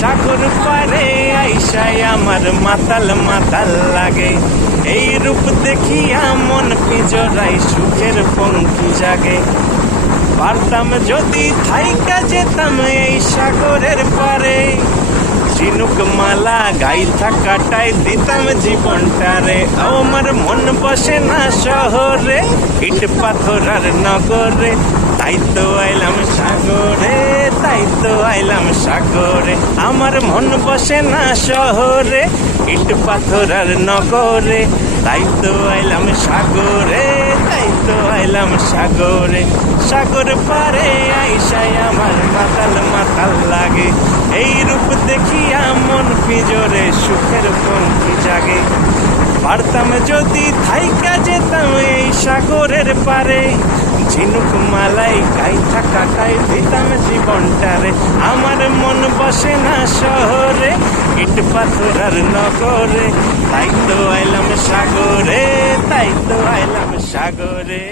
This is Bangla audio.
সাগর পারে আইসাই আমার মাতাল মাতাল লাগে। এই রূপ দেখিয়া মন পিজরাই সুখের পঙ্কি জাগে। পারতাম যদি থাইকা যেতাম এই সাগরের পারে, ঝিনুক মালা গাইথা কাটাই দিতাম জীবনটারে। আমার মন বসে না শহরে, ইট পাথর আর নগরে, তাই তো আইলাম সাগরে, তাই তো আইলাম সাগরে। আমার মন বসে না শহরে, ইট পাথর আর নগরে, তাই তো আইলাম সাগরে, তাই তো আইলাম সাগরে। সাগর পারে আইসাই আমার মাতাল মাতাল লাগে। এই রূপ দেখিয়া মন পিজরে সুখের পঙ্কি জাগে। পারতাম যদি থাইকা যেতাম এই সাগরের পারে, ঝিনুক মালাই গাইথা কাটাই দিতাম জীবনটারে। আমার মন বসে না শহরে, ইট পাথর আর নগরে, তাই তো আইলাম সাগরে, তাই তো আইলাম সাগরে।